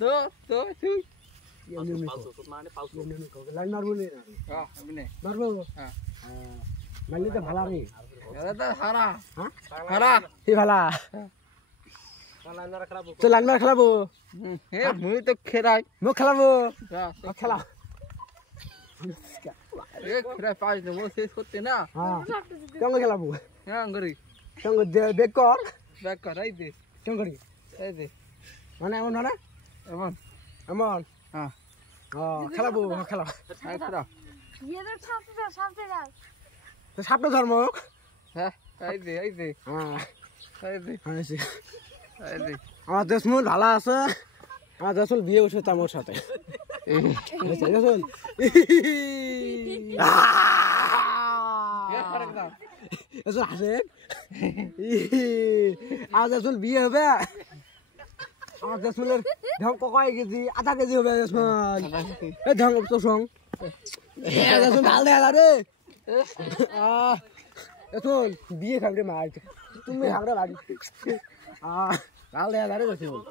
তো তো তুই লাইন মারবো মারবো মারলে তো ভালো রে হারা হারা কি ভালা তো লাইন মার খেলাবো মুই তো খেলাই মোক খেলাবো খেলা খেলাই পাঁচ দেবো শেষ করতে না হ্যাঁ কেমন খেলাবো হ্যাঁ করি কেমন বেক কর ব্যাক কর এই দে কেমন করি এই দে মানে এমন মানে এমন এমন হ্যাঁ খেলাবো খেলা খেলা তো সাপটা ধর্ম হ্যাঁ এই দে এই দে এই দে এই দে আমার দেশমুল ভালো আছে আমার দেশমুল বিয়ে বসে আমার সাথে আমার দেশমুল বিয়ে হবে আমার দেশমুলের ঢং কয় কেজি আধা কেজি হবে দেশমুল এই ঢং তো সং দেশমুল ভাল দেখা রে এখন বিয়ে খাবি রে মার তুমি খাবরে বাড়ি ভাল দেখা রে দেশমুল